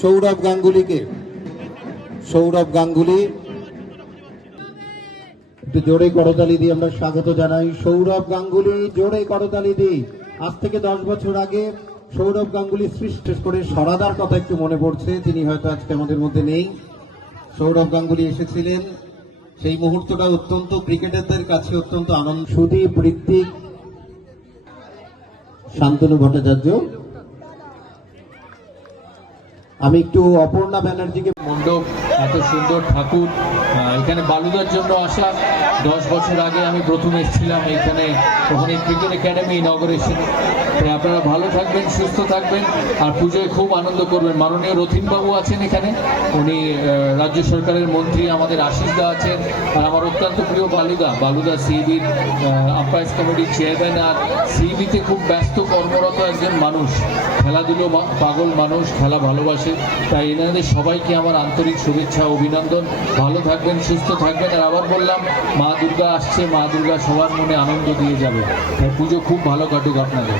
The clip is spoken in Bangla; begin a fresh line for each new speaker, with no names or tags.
সৌরভ গাঙ্গুলিকে, সৌরভ গাঙ্গুলি, একটু জোরে করতালি দিয়ে আমরা স্বাগত জানাই। সৌরভ গাঙ্গুলি, জোরে করতালি দিই আজ থেকে দশ বছর আগে সৌরভ গাঙ্গুলি সৃষ্টি করে সরাদার কথা একটু মনে পড়ছে, তিনি হয়তো আজকে আমাদের মধ্যে নেই। সৌরভ গাঙ্গুলি এসেছিলেন। সেই মুহূর্তটা অত্যন্ত, ক্রিকেটারদের কাছে অত্যন্ত আনন্দ। সুদীপ ঋত্বিক শান্তনু ভট্টাচার্য। আমি একটু অপর্ণা ব্যানার্জিকে
মণ্ডপ এত সুন্দর ঠাকুর এখানে বালুদার জন্য আসা। দশ বছর আগে আমি প্রথম এসেছিলাম এখানে, ওখানে ক্রিকেট একাডেমি ইনগরেশন তাই আপনারা ভালো থাকবেন, সুস্থ থাকবেন, আর পুজোয় খুব আনন্দ করবেন। মাননীয় রথিনবাবু আছেন এখানে। উনি রাজ্য সরকারের মন্ত্রী, আমাদের আশিস দা আছেন, আর আমার অত্যন্ত প্রিয় বালুদা। বালুদা সিবির আম্পায়ার্স কমিটির চেয়ারম্যান আর সিবিতে খুব ব্যস্ত, কর্মরত একজন মানুষ। খেলাধুলো পাগল মানুষ, খেলা ভালোবাসে। তাই এনাদের সবাইকে আমার আন্তরিক শুভেচ্ছা, অভিনন্দন। ভালো থাকবেন সুস্থ থাকবেন আর আবার বললাম, মা দুর্গা আসছে, মা দুর্গা সবার মনে আনন্দ দিয়ে যাবে। তাই পুজো খুব ভালো কাটুক আপনাদের।